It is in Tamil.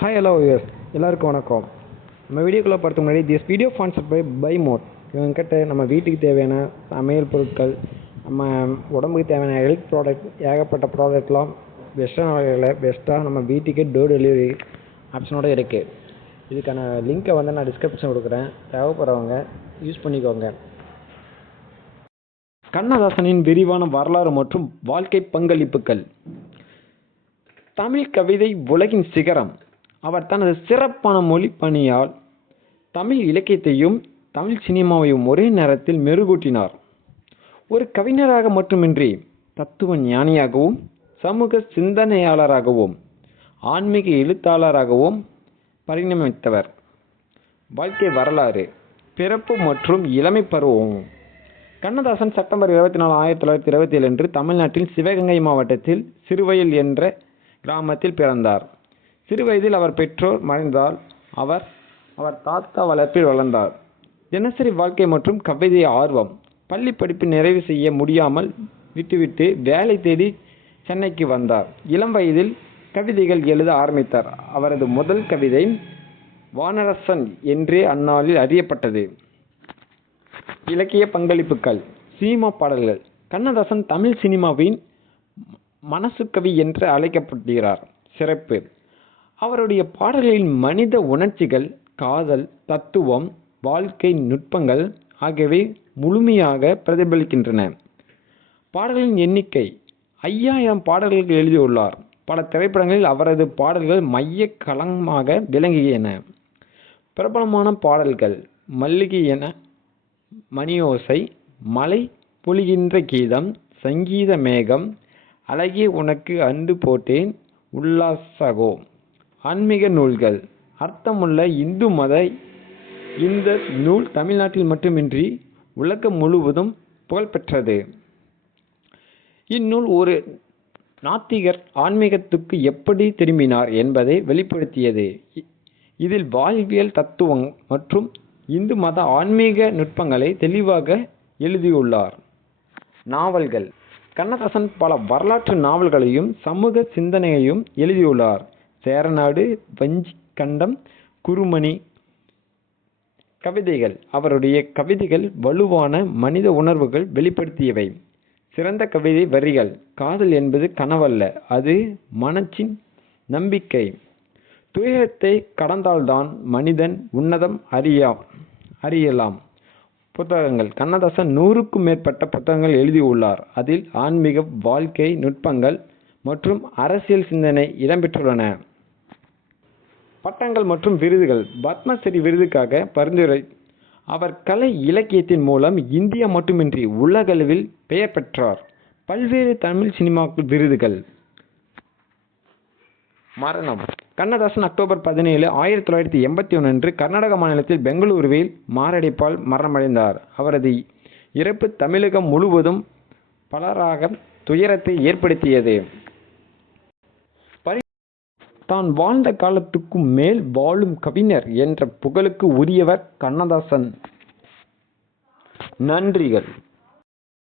ஹாய் ஹலோ யூஎஸ் எல்லாருக்கும் வணக்கம். நம்ம வீடியோக்குள்ளே பார்த்து முன்னாடி this video sponsor by by mode இவங்ககிட்ட நம்ம வீட்டுக்கு தேவையான சமையல் பொருட்கள் நம்ம உடம்புக்கு தேவையான ஹெல்த் ப்ராடக்ட் ஏகப்பட்ட ப்ராடக்ட்லாம் பெஸ்ட்டான வகையில் பெஸ்ட்டாக நம்ம வீட்டுக்கே டோர் டெலிவரி ஆப்ஷனோடு இருக்குது இதுக்கான லிங்க்கை வந்து நான் டிஸ்கிரிப்ஷன் கொடுக்குறேன். தேவைப்படுறவங்க யூஸ் பண்ணிக்கோங்க. கண்ணதாசனின் விரிவான வரலாறு மற்றும் வாழ்க்கை பங்களிப்புகள். தமிழ் கவிதை உலகின் சிகரம். அவர் தனது சிறப்பான மொழிப்பணியால் தமிழ் இலக்கியத்தையும் தமிழ் சினிமாவையும் ஒரே நேரத்தில் மெருகூட்டினார். ஒரு கவிஞராக மட்டுமின்றி தத்துவ ஞானியாகவும் சமூக சிந்தனையாளராகவும் ஆன்மீக எழுத்தாளராகவும் பரிணமித்தவர். வாழ்க்கை வரலாறு பிறப்பு மற்றும் இளமை பருவம். கண்ணதாசன் செப்டம்பர் இருபத்தி நாலு ஆயிரத்தி தொள்ளாயிரத்தி இருபத்தி ஏழு அன்று தமிழ்நாட்டில் சிவகங்கை மாவட்டத்தில் சிறுவயல் என்ற கிராமத்தில் பிறந்தார். சிறுவயதில் அவர் பெற்றோர் மறைந்தால் அவர் அவர் தாத்தா வளர்ப்பில் வளர்ந்தார். தினசரி வாழ்க்கை மற்றும் கவிதை ஆர்வம். பள்ளி படிப்பு நிறைவு செய்ய முடியாமல் விட்டுவிட்டு வேலை தேடி சென்னைக்கு வந்தார். இளம் வயதில் கவிதைகள் எழுத ஆரம்பித்தார். அவரது முதல் கவிதை வானரசன் என்றே அந்நாளில் அறியப்பட்டது. இலக்கிய பங்களிப்புகள் சினிமா பாடல்கள் கண்ணதாசன் தமிழ் சினிமாவின் மனசு கவி என்று அழைக்கப்படுகிறார் சிறப்பு. அவருடைய பாடல்களில் மனித உணர்ச்சிகள் காதல் தத்துவம் வாழ்க்கை நுட்பங்கள் ஆகியவை முழுமையாக பிரதிபலிக்கின்றன. பாடல்களின் எண்ணிக்கை ஐயாயிரம் பாடல்களுக்கு எழுதியுள்ளார். பல திரைப்படங்களில் அவரது பாடல்கள் மைய களமாக விளங்குகின்றன. பிரபலமான பாடல்கள் மல்லிகை என மணியோசை மலை பொழிகின்ற கீதம் சங்கீத மேகம் அழகிய உனக்கு அன்று போட்டேன் உல்லாசகோ. ஆன்மீக நூல்கள். அர்த்தமுள்ள இந்து மத இந்த நூல் தமிழ்நாட்டில் மட்டுமின்றி உலகம் முழுவதும் புகழ்பெற்றது. இந்நூல் ஒரு நாத்திகர் ஆன்மீகத்துக்கு எப்படி திரும்பினார் என்பதை வெளிப்படுத்தியது. இதில் வாழ்வியல் தத்துவம் மற்றும் இந்து மத ஆன்மீக நுட்பங்களை தெளிவாக எழுதியுள்ளார். நாவல்கள். கண்ணதாசன் பல வரலாற்று நாவல்களையும் சமூக சிந்தனையையும் எழுதியுள்ளார். சேரநாடு வஞ்சி கண்டம் குருமணி கவிதைகள். அவருடைய கவிதைகள் வலுவான மனித உணர்வுகள் வெளிப்படுத்தியவை. சிறந்த கவிதை வரிகள். காதல் என்பது கனவல்ல அது மனச்சின் நம்பிக்கை. துயரத்தை கடந்தால்தான் மனிதன் உன்னதம் அறியா அறியலாம். புத்தகங்கள். கண்ணதாசன் நூறுக்கும் மேற்பட்ட புத்தகங்கள் எழுதியுள்ளார். அதில் ஆன்மீக வாழ்க்கை நுட்பங்கள் மற்றும் அரசியல் சிந்தனை இடம்பெற்றுள்ளன. பட்டங்கள் மற்றும் விருதுகள். பத்மஸ்ரீ விருதுக்காக பரிந்துரை. அவர் கலை இலக்கியத்தின் மூலம் இந்தியா மட்டுமின்றி உலகளவில் பெயர் பெற்றார். பல்வேறு தமிழ் சினிமாக்கள் விருதுகள். மரணம். கண்ணதாசன் அக்டோபர் பதினேழு ஆயிரத்தி தொள்ளாயிரத்தி எண்பத்தி ஒன்று அன்று கர்நாடக மாநிலத்தில் பெங்களூருவில் மாரடைப்பால் மரணமடைந்தார். அவரது இறப்பு தமிழகம் முழுவதும் பலராக துயரத்தை ஏற்படுத்தியது. தான் வாழ்ந்த காலத்துக்கும் மேல் வாழும் கவிஞர் என்ற புகழுக்கு உரியவர் கண்ணதாசன். நன்றிகள்.